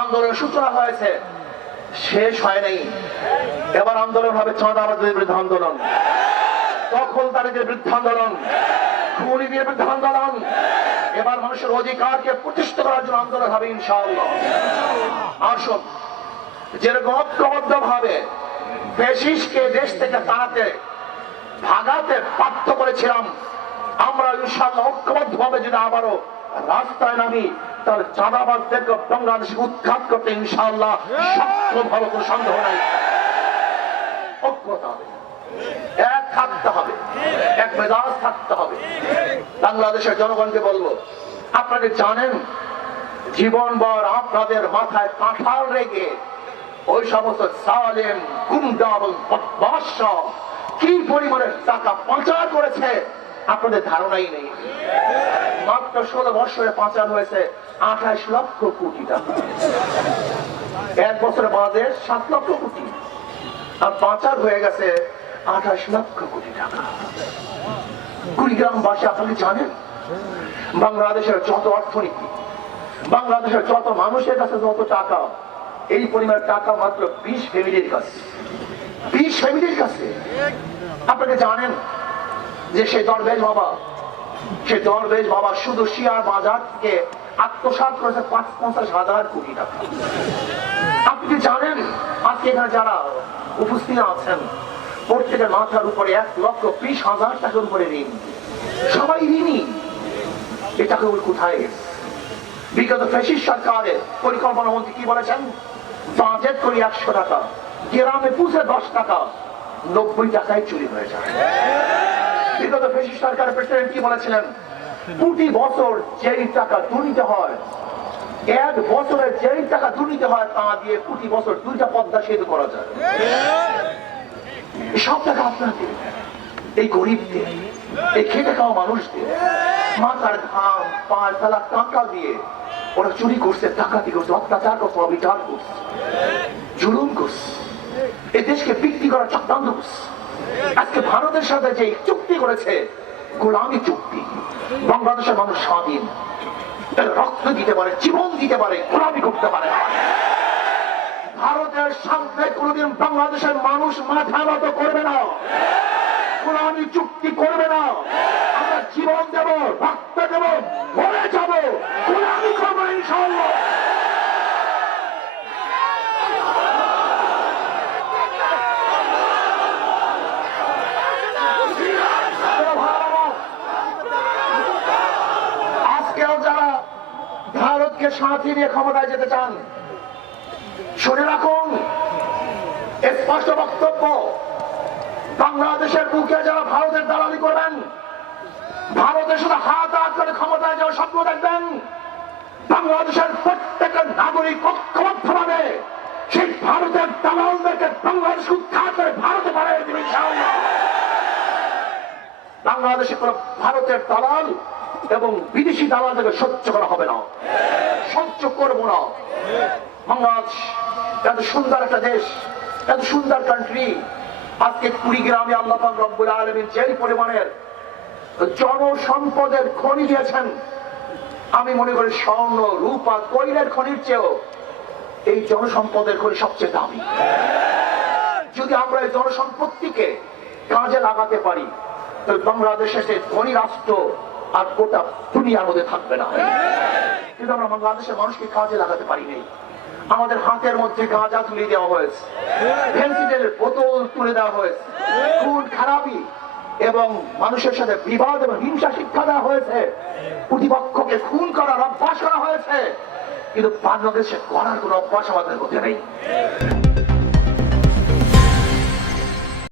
আন্দোলনের সূচনা হয়েছে, শেষ হয় নাই। এবার আন্দোলন হবে চাঁদাবাজদের বিরুদ্ধে আন্দোলন, দখলদারীদের বিরুদ্ধে আন্দোলন, খুনিদের বিরুদ্ধে আন্দোলন। এবার মানুষের অধিকারকে প্রতিষ্ঠিত করার জন্য আন্দোলন হবে ইনশাআল্লাহ। আসুন, যেরকম ঐক্যবদ্ধ ভাবে ফ্যাসিস্টকে দেশ থেকে তাড়াতে ভাগাতে বাধ্য করেছিলাম, আমরা ইনশাআল্লাহ ঐক্যবদ্ধ ভাবে যদি আবারও রাস্তায় নামি, তাহলে চাঁদাবাজদেরকে বাংলাদেশে উৎখাত করতে ইনশাআল্লাহ সক্ষম হবে, কোনো সন্দেহ নাই। ঐক্যতা হবে, এক থাকতে হবে, এক মেজাজ থাকতে হবে। বাংলাদেশের জনগণকে বলবো, আপনারা জানেন জীবনভর আপনাদের মাথায় কাঁঠাল রেখে ওই সমস্ত জালেম, গুন্ডা এবং বদমাশ কি পরিমাণের টাকা পাচার করেছে আপনাদের ধারণাই নেই। মাত্র 16 বছরে পাচার হয়েছে 28 লক্ষ কোটি টাকা। এক বছরে বাদে 7 লক্ষ কোটি, আর পাচার হয়ে গেছে 28 লক্ষ কোটি টাকা। কুড়িগ্রামবাসী আপনারা জানেন বাংলাদেশের যত অর্থনীতি, বাংলাদেশের যত মানুষের কাছে যত টাকা, এই পরিমাণ টাকা মাত্র 20 ফ্যামিলির কাছে। 20 ফ্যামিলির কাছে। আপনারা জানেন যে সেই দরবেশ বাবা শুধু শেয়ার বাজার থেকে আত্মসাৎ করেছে 50,000 কোটি টাকা। আপনি কি জানেন আজকে এখানে যারা উপস্থিত আছেন প্রত্যেকের মাথার উপরে 1,20,000 টাকার উপরে ঋণ, সবাই ঋণী। এই টাকাগুলো কোথায় গেছে? বিগত ফ্যাসিস্ট সরকারের পরিকল্পনা মন্ত্রী কি বলেছেন? বাজেট করি 100 টাকা, গ্রামে পুষে 10 টাকা, 90 টাকায় চুরি হয়ে যায়। বিগত ফ্যাসিস্ট সরকারের প্রেসিডেন্ট কি বলেছিলেন? প্রতি বছর যেই টাকা দুর্নীতি হয়, এক বছরে যেই টাকা দুর্নীতি হয়, তা দিয়ে প্রতি বছর 2টা পদ্মা সেতু করা যায়। সব টাকা আপনাদের, এই গরিবদের, এই খেটে খাওয়া মানুষদের মাথার ঘাম পাঁচ ফেলা টাকা দিয়ে ওরা চুরি করছে, ডাকাতি করছে, অত্যাচার করছে, অবিচার করছে, জুলুম করছে, এই দেশকে বিক্রি করার চক্রান্ত করছে। আজকে ভারতের সাথে যে চুক্তি করেছে, গোলামী চুক্তি। বাংলাদেশের মানুষ স্বাধীন, রক্ত দিতে পারে, জীবন দিতে পারে, গোলামী করতে পারে। ভারতের সামনে কোনোদিন বাংলাদেশের মানুষ মাথা নত করবে না, গোলামী চুক্তি করবে না। আমরা জীবন দেব, রক্ত দেব, মরে যাব, গোলামী করবো ইনশাআল্লাহ। আজকেও যারা ভারতকে সাথী নিয়ে ক্ষমতায় যেতে চান, শুনে রাখুন স্পষ্ট বক্তব্য, বাংলাদেশের বুকে যারা ভারতের দালালি করবেন, ভারতের সাথে হাত হাত করে ক্ষমতায় যাওয়ার স্বপ্ন দেখবেন, বাংলাদেশের প্রত্যেকের নাগরিক ঐক্যবদ্ধভাবে সেই ভারতের দালালদেরকে বাংলাদেশ উদ্ধার করে ভারতে পাঠিয়ে দেবে ইনশাআল্লাহ। বাংলাদেশে কোন ভারতের দালাল এবং বিদেশি দালালদেরকে সহ্য করা হবে না, সহ্য করবো না। বাংলাদেশ এত সুন্দর একটা দেশ, এত সুন্দর কান্ট্রি। আজকে কুড়িগ্রামে আল্লাহ পাক রব্বুল আলামিন যে পরিমাণের জনসম্পদের খনি দিয়েছেন, আমি মনে করি স্বর্ণ, রূপা, কৈলের খনির চেয়েও এই জনসম্পদের খনি সবচেয়ে দামি। যদি আমরা এই জনসম্পত্তিকে কাজে লাগাতে পারি, তাহলে বাংলাদেশের সেই ধনী রাষ্ট্র আর গোটা দুনিয়ার মধ্যে থাকবে না। কিন্তু আমরা বাংলাদেশের মানুষকে কাজে লাগাতে পারিনি। আমাদের হাতের মধ্যে গাঁজা তুলে দেওয়া হয়েছে, ফেন্সিডিলের বোতল তুলে দেওয়া হয়েছে, খুন খারাপি এবং মানুষের সাথে বিবাদ এবং হিংসা শিক্ষা দেওয়া হয়েছে, প্রতিপক্ষকে খুন করার অভ্যাস করা হয়েছে। কিন্তু বাংলাদেশে করার কোন অভ্যাস আমাদের মধ্যে নেই।